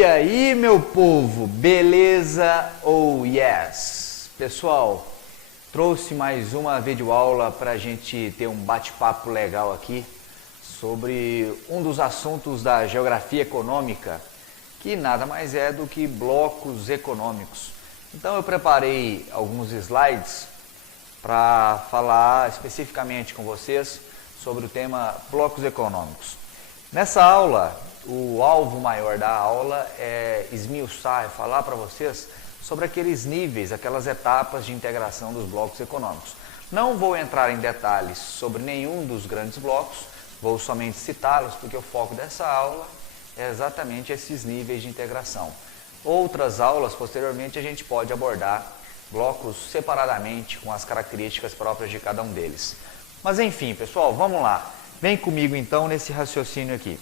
E aí, meu povo, beleza ou yes? Pessoal, trouxe mais uma videoaula para a gente ter um bate-papo legal aqui sobre um dos assuntos da geografia econômica, que nada mais é do que blocos econômicos. Então eu preparei alguns slides para falar especificamente com vocês sobre o tema blocos econômicos. Nessa aula, o alvo maior da aula é esmiuçar, falar para vocês sobre aqueles níveis, aquelas etapas de integração dos blocos econômicos. Não vou entrar em detalhes sobre nenhum dos grandes blocos, vou somente citá-los, porque o foco dessa aula é exatamente esses níveis de integração. Outras aulas, posteriormente, a gente pode abordar blocos separadamente, com as características próprias de cada um deles. Mas enfim, pessoal, vamos lá. Vem comigo então nesse raciocínio aqui.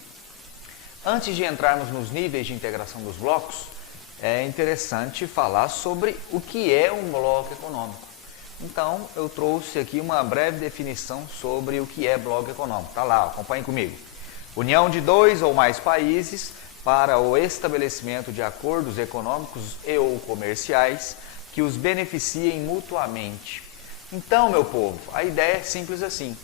Antes de entrarmos nos níveis de integração dos blocos, é interessante falar sobre o que é um bloco econômico. Então, eu trouxe aqui uma breve definição sobre o que é bloco econômico. Está lá, acompanhem comigo. União de dois ou mais países para o estabelecimento de acordos econômicos e ou comerciais que os beneficiem mutuamente. Então, meu povo, a ideia é simples assim.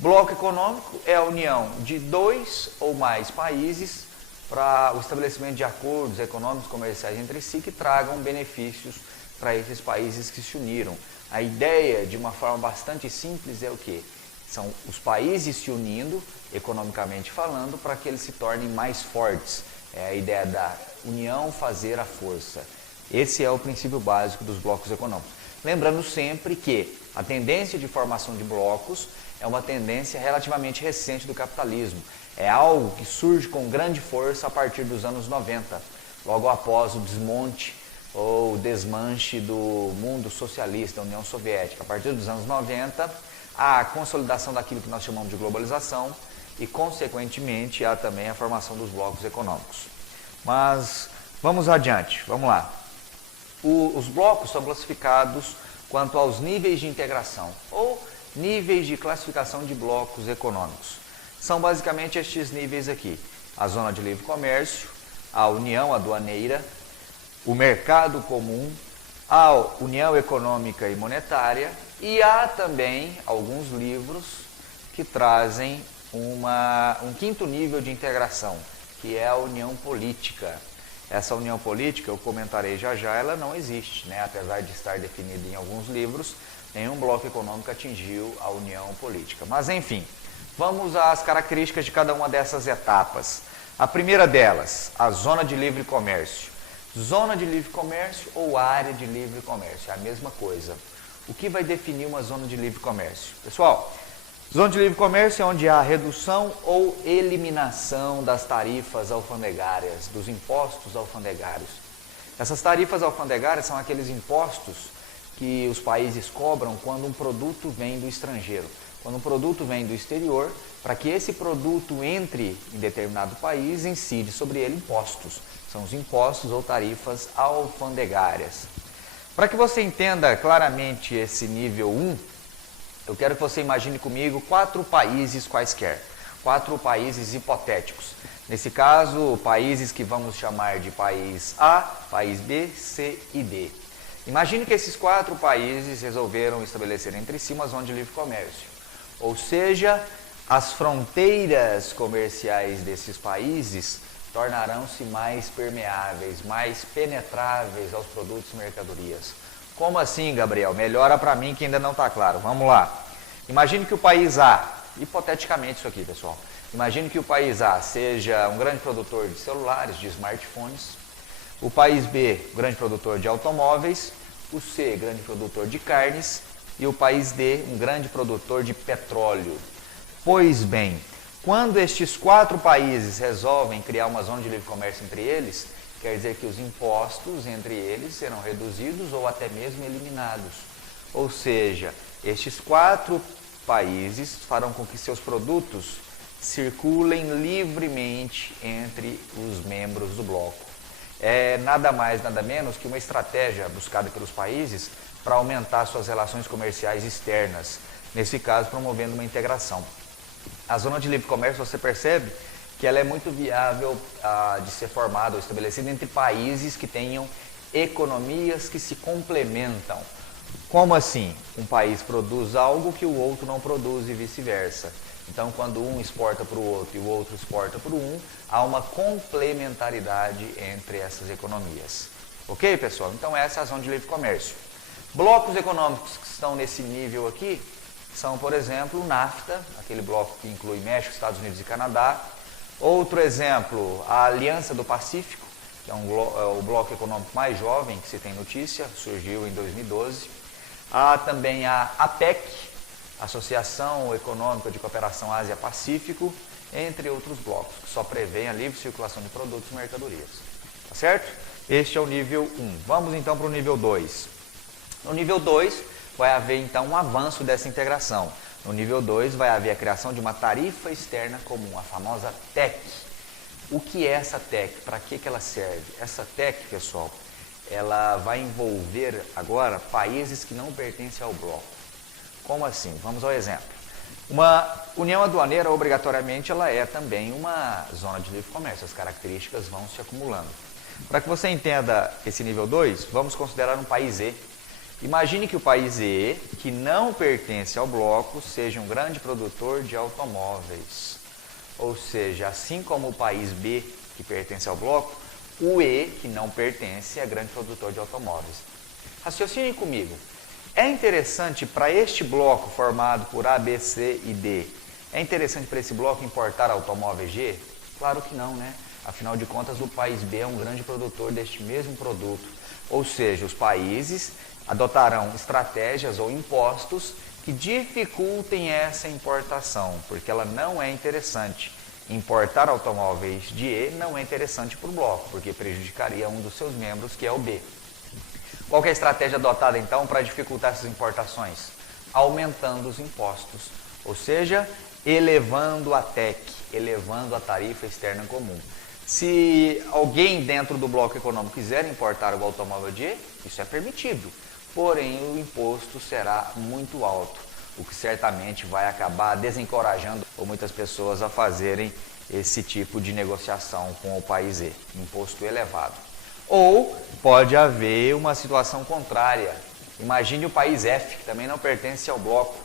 Bloco econômico é a união de dois ou mais países para o estabelecimento de acordos econômicos comerciais entre si que tragam benefícios para esses países que se uniram. A ideia, de uma forma bastante simples, é o quê? São os países se unindo, economicamente falando, para que eles se tornem mais fortes. É a ideia da união fazer a força. Esse é o princípio básico dos blocos econômicos. Lembrando sempre que a tendência de formação de blocos é uma tendência relativamente recente do capitalismo. É algo que surge com grande força a partir dos anos 90, logo após o desmonte ou desmanche do mundo socialista, da União Soviética. A partir dos anos 90, há a consolidação daquilo que nós chamamos de globalização e, consequentemente, há também a formação dos blocos econômicos. Mas vamos adiante, vamos lá. Os blocos são classificados quanto aos níveis de integração ou níveis de classificação de blocos econômicos. São basicamente estes níveis aqui: a zona de livre comércio, a união aduaneira, o mercado comum, a união econômica e monetária, e há também alguns livros que trazem um quinto nível de integração, que é a união política. Essa união política, eu comentarei já já, ela não existe, né? Apesar de estar definida em alguns livros, nenhum bloco econômico atingiu a união política. Mas enfim, vamos às características de cada uma dessas etapas. A primeira delas, a zona de livre comércio. Zona de livre comércio ou área de livre comércio, é a mesma coisa. O que vai definir uma zona de livre comércio? Pessoal, zona de livre comércio é onde há redução ou eliminação das tarifas alfandegárias, dos impostos alfandegários. Essas tarifas alfandegárias são aqueles impostos que os países cobram quando um produto vem do estrangeiro. Quando um produto vem do exterior, para que esse produto entre em determinado país, incide sobre ele impostos. São os impostos ou tarifas alfandegárias. Para que você entenda claramente esse nível 1, eu quero que você imagine comigo 4 países quaisquer, 4 países hipotéticos. Nesse caso, países que vamos chamar de país A, país B, C e D. Imagine que esses 4 países resolveram estabelecer entre si uma zona de livre comércio. Ou seja, as fronteiras comerciais desses países tornarão-se mais permeáveis, mais penetráveis aos produtos e mercadorias. Como assim, Gabriel? Melhora para mim que ainda não está claro. Vamos lá. Imagine que o país A, hipoteticamente isso aqui, pessoal. Imagine que o país A seja um grande produtor de celulares, de smartphones. O país B, grande produtor de automóveis. O C, grande produtor de carnes. E o país D, um grande produtor de petróleo. Pois bem, quando estes 4 países resolvem criar uma zona de livre comércio entre eles, quer dizer que os impostos entre eles serão reduzidos ou até mesmo eliminados. Ou seja, estes 4 países farão com que seus produtos circulem livremente entre os membros do bloco. É nada mais, nada menos que uma estratégia buscada pelos países para aumentar suas relações comerciais externas, nesse caso promovendo uma integração. A zona de livre comércio, você percebe que ela é muito viável de ser formada ou estabelecida entre países que tenham economias que se complementam. Como assim? Um país produz algo que o outro não produz e vice-versa. Então, quando um exporta para o outro e o outro exporta para um, há uma complementaridade entre essas economias. Ok, pessoal? Então, essa é a zona de livre comércio. Blocos econômicos que estão nesse nível aqui são, por exemplo, o NAFTA, aquele bloco que inclui México, Estados Unidos e Canadá. Outro exemplo, a Aliança do Pacífico, que é o bloco econômico mais jovem que se tem notícia, surgiu em 2012. Há também a APEC, Associação Econômica de Cooperação Ásia-Pacífico, entre outros blocos, que só prevêem a livre circulação de produtos e mercadorias. Tá certo? Este é o nível 1. Vamos então para o nível 2. No nível 2, vai haver então um avanço dessa integração. No nível 2, vai haver a criação de uma tarifa externa comum, a famosa TEC. O que é essa TEC? Para que ela serve? Essa TEC, pessoal, ela vai envolver agora países que não pertencem ao bloco. Como assim? Vamos ao exemplo. Uma união aduaneira, obrigatoriamente, ela é também uma zona de livre comércio. As características vão se acumulando. Para que você entenda esse nível 2, vamos considerar um país E. Imagine que o país E, que não pertence ao bloco, seja um grande produtor de automóveis. Ou seja, assim como o país B, que pertence ao bloco, o E, que não pertence, é grande produtor de automóveis. Raciocinem comigo. É interessante para este bloco formado por A, B, C e D, é interessante para esse bloco importar automóveis G? Claro que não, né? Afinal de contas, o país B é um grande produtor deste mesmo produto. Ou seja, os países adotarão estratégias ou impostos que dificultem essa importação, porque ela não é interessante. Importar automóveis de E não é interessante para o bloco, porque prejudicaria um dos seus membros, que é o B. Qual que é a estratégia adotada, então, para dificultar essas importações? Aumentando os impostos, ou seja, elevando a TEC, elevando a tarifa externa comum. Se alguém dentro do bloco econômico quiser importar o automóvel de E, isso é permitido, porém o imposto será muito alto, o que certamente vai acabar desencorajando muitas pessoas a fazerem esse tipo de negociação com o país E, imposto elevado. Ou pode haver uma situação contrária. Imagine o país F, que também não pertence ao bloco.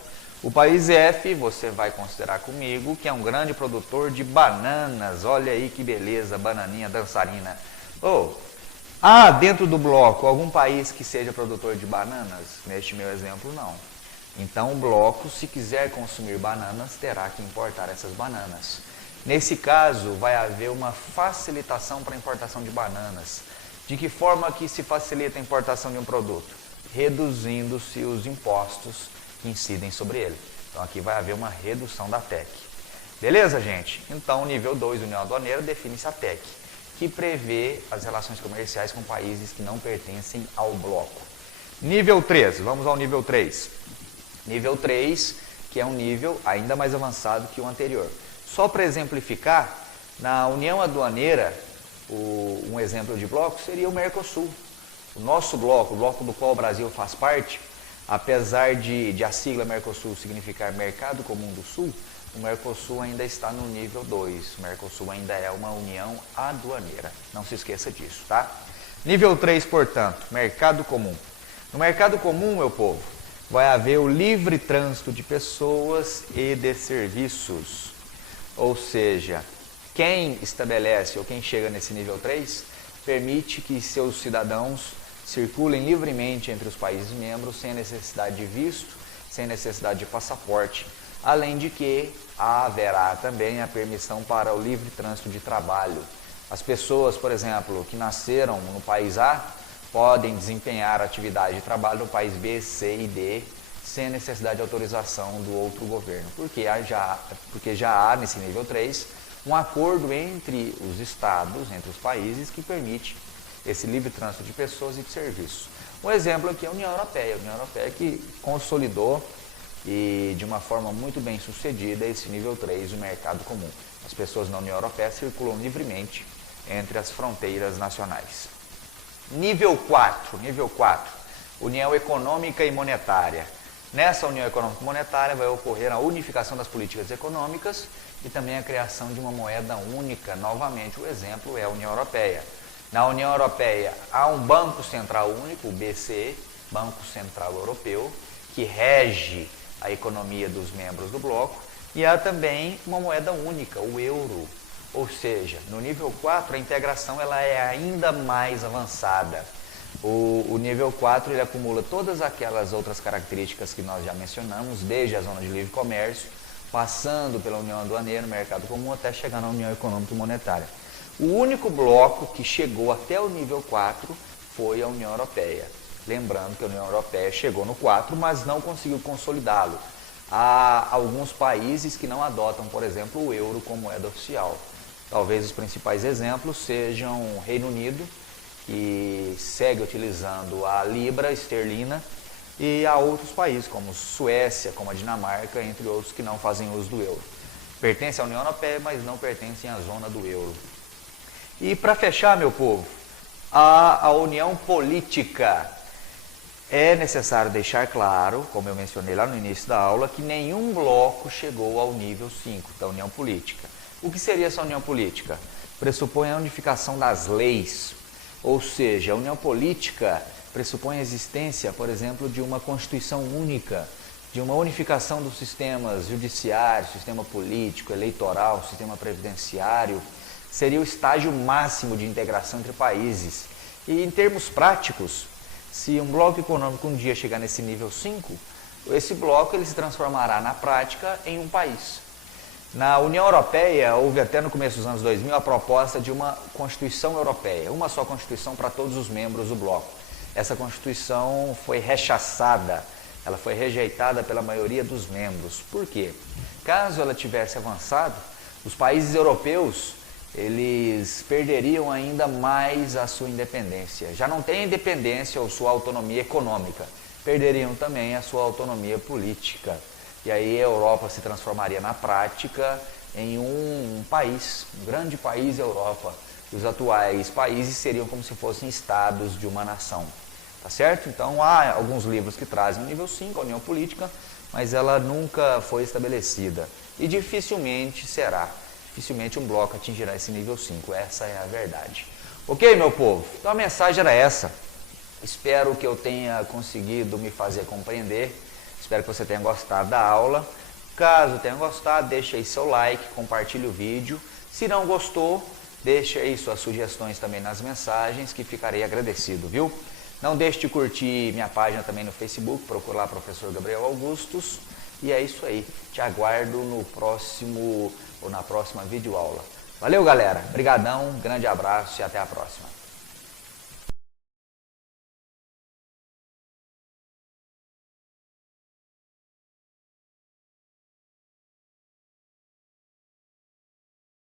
O país F, você vai considerar comigo, que é um grande produtor de bananas. Olha aí que beleza, bananinha dançarina. Ou, há dentro do bloco algum país que seja produtor de bananas? Neste meu exemplo, não. Então o bloco, se quiser consumir bananas, terá que importar essas bananas. Nesse caso, vai haver uma facilitação para a importação de bananas. De que forma que se facilita a importação de um produto? Reduzindo-se os impostos que incidem sobre ele. Então aqui vai haver uma redução da TEC. Beleza, gente? Então, o nível 2, União Aduaneira, define-se a TEC, que prevê as relações comerciais com países que não pertencem ao bloco. Nível 3, vamos ao nível 3. Nível 3, que é um nível ainda mais avançado que o anterior. Só para exemplificar, na União Aduaneira, um exemplo de bloco seria o Mercosul. O nosso bloco, o bloco do qual o Brasil faz parte, apesar de a sigla Mercosul significar Mercado Comum do Sul, o Mercosul ainda está no nível 2. O Mercosul ainda é uma união aduaneira. Não se esqueça disso, tá? Nível 3, portanto, Mercado Comum. No Mercado Comum, meu povo, vai haver o livre trânsito de pessoas e de serviços. Ou seja, quem estabelece ou quem chega nesse nível 3 permite que seus cidadãos circulem livremente entre os países membros sem necessidade de visto, sem necessidade de passaporte, além de que haverá também a permissão para o livre trânsito de trabalho. As pessoas, por exemplo, que nasceram no país A, podem desempenhar atividade de trabalho no país B, C e D, sem necessidade de autorização do outro governo, porque já há nesse nível 3 um acordo entre os estados, entre os países, que permite esse livre trânsito de pessoas e de serviços. Um exemplo aqui é a União Europeia que consolidou e de uma forma muito bem sucedida esse nível 3, o mercado comum. As pessoas na União Europeia circulam livremente entre as fronteiras nacionais. Nível 4, União Econômica e Monetária. Nessa União Econômica e Monetária vai ocorrer a unificação das políticas econômicas e também a criação de uma moeda única. Novamente, o exemplo é a União Europeia. Na União Europeia há um Banco Central único, o BCE, Banco Central Europeu, que rege a economia dos membros do bloco, e há também uma moeda única, o euro. Ou seja, no nível 4 a integração ela é ainda mais avançada. O nível 4 ele acumula todas aquelas outras características que nós já mencionamos, desde a zona de livre comércio, passando pela União Aduaneira, Mercado Comum, até chegar na União Econômica e Monetária. O único bloco que chegou até o nível 4 foi a União Europeia. Lembrando que a União Europeia chegou no 4, mas não conseguiu consolidá-lo. Há alguns países que não adotam, por exemplo, o euro como moeda oficial. Talvez os principais exemplos sejam o Reino Unido, que segue utilizando a libra esterlina, e há outros países como Suécia, como a Dinamarca, entre outros que não fazem uso do euro. Pertencem à União Europeia, mas não pertencem à zona do euro. E para fechar, meu povo, a união política. É necessário deixar claro, como eu mencionei lá no início da aula, que nenhum bloco chegou ao nível 5 da união política. O que seria essa união política? Pressupõe a unificação das leis, ou seja, a união política pressupõe a existência, por exemplo, de uma constituição única, de uma unificação dos sistemas judiciário, sistema político, eleitoral, sistema previdenciário. Seria o estágio máximo de integração entre países. E em termos práticos, se um bloco econômico um dia chegar nesse nível 5, esse bloco ele se transformará na prática em um país. Na União Europeia, houve até no começo dos anos 2000 a proposta de uma Constituição Europeia, uma só Constituição para todos os membros do bloco. Essa Constituição foi rechaçada, ela foi rejeitada pela maioria dos membros. Por quê? Caso ela tivesse avançado, os países europeus eles perderiam ainda mais a sua independência. Já não tem independência ou sua autonomia econômica, perderiam também a sua autonomia política. E aí a Europa se transformaria na prática em um país, um grande país Europa. E os atuais países seriam como se fossem estados de uma nação. Tá certo? Então há alguns livros que trazem o nível 5, a união política, mas ela nunca foi estabelecida. E dificilmente será. Dificilmente um bloco atingirá esse nível 5, essa é a verdade. Ok, meu povo? Então a mensagem era essa. Espero que eu tenha conseguido me fazer compreender. Espero que você tenha gostado da aula. Caso tenha gostado, deixe aí seu like, compartilhe o vídeo. Se não gostou, deixe aí suas sugestões também nas mensagens, que ficarei agradecido, viu? Não deixe de curtir minha página também no Facebook, procura lá Professor Gabriel Augustus. E é isso aí. Te aguardo no próximo ou na próxima videoaula. Valeu, galera. Obrigadão, grande abraço e até a próxima.